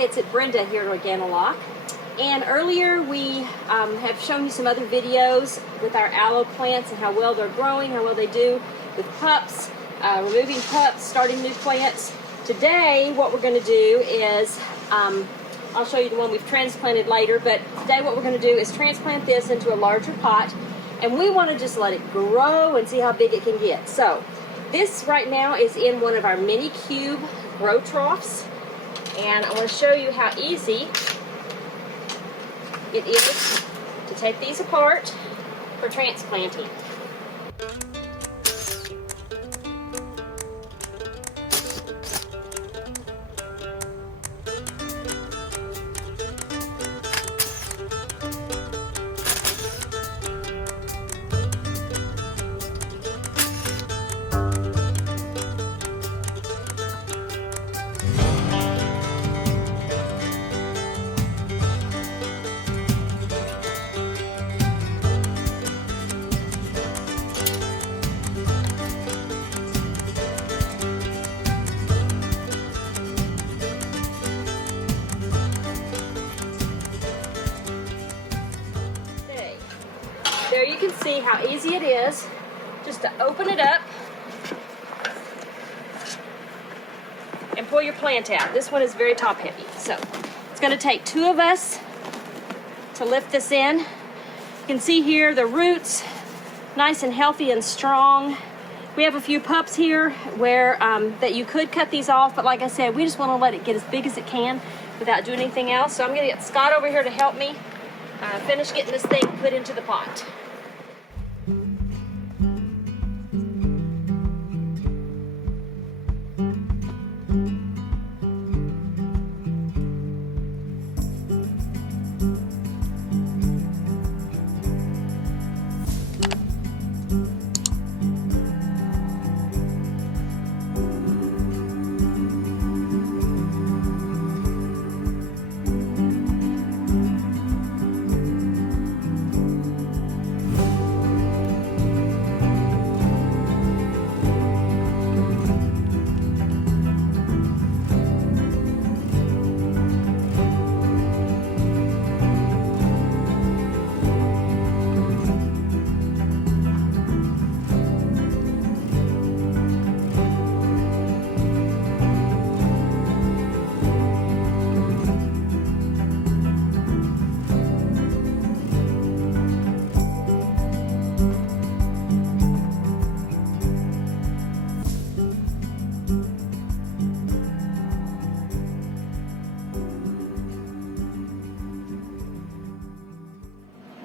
Hi, it's Brenda here at Organilock. And earlier we have shown you some other videos with our aloe plants and how well they're growing, how well they do with pups, removing pups, starting new plants. Today what we're going to do is, I'll show you the one we've transplanted later, but today what we're going to do is transplant this into a larger pot, and we want to just let it grow and see how big it can get. So this right now is in one of our mini cube grow troughs. And I want to show you how easy it is to take these apart for transplanting. There you can see how easy it is just to open it up and pull your plant out. This one is very top heavy, so it's going to take two of us to lift this in. You can see here the roots nice and healthy and strong. We have a few pups here where that you could cut these off, but like I said, we just want to let it get as big as it can without doing anything else. So I'm going to get Scott over here to help me finish getting this thing put into the pot.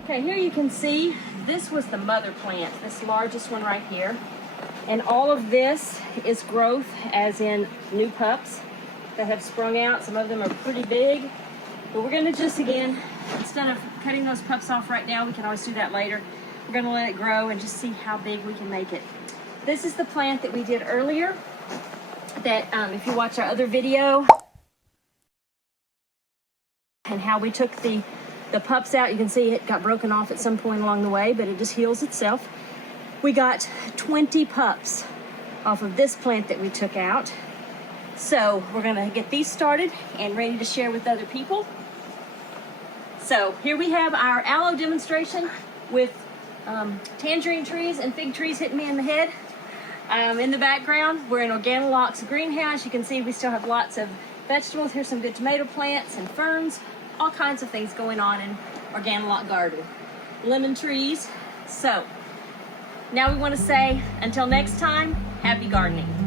Okay, here you can see this was the mother plant, this largest one right here. And all of this is growth, as in new pups that have sprung out. Some of them are pretty big. But we're going to just, again, instead of cutting those pups off right now, we can always do that later. We're going to let it grow and just see how big we can make it. This is the plant that we did earlier, that if you watch our other video, and how we took the pups out, you can see it got broken off at some point along the way, but it just heals itself. We got 20 pups off of this plant that we took out. So we're gonna get these started and ready to share with other people. So here we have our aloe demonstration with tangerine trees and fig trees hitting me in the head. In the background, we're in Organilock's greenhouse. You can see we still have lots of vegetables. Here's some good tomato plants and ferns. All kinds of things going on in Organilock garden. Lemon trees. So now we want to say, until next time, happy gardening.